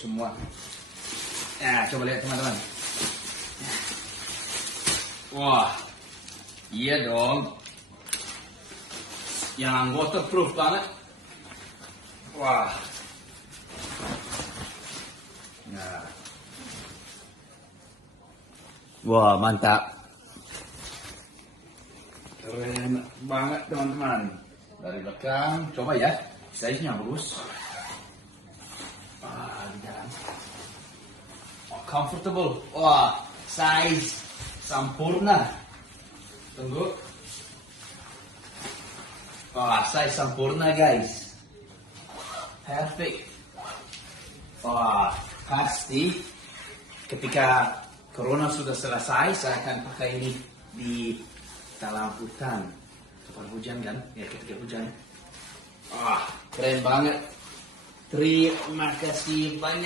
semua. Nah, coba lihat teman-teman. Wah, iya dong. Yang waterproof banget. Wah. Nah. Wah, mantap. Keren banget teman-teman. Dari belakang, coba ya. Size-nya bagus. Di dalam. Oh, comfortable. Wah, size sempurna. Tunggu. Wah, size sempurna guys. Perfect. Wah, pasti ketika Corona sudah selesai, saya akan pakai ini di dalam hutan. Kapan hujan kan? Ya, ketika hujan. Wah, keren banget. Terima kasih banyak.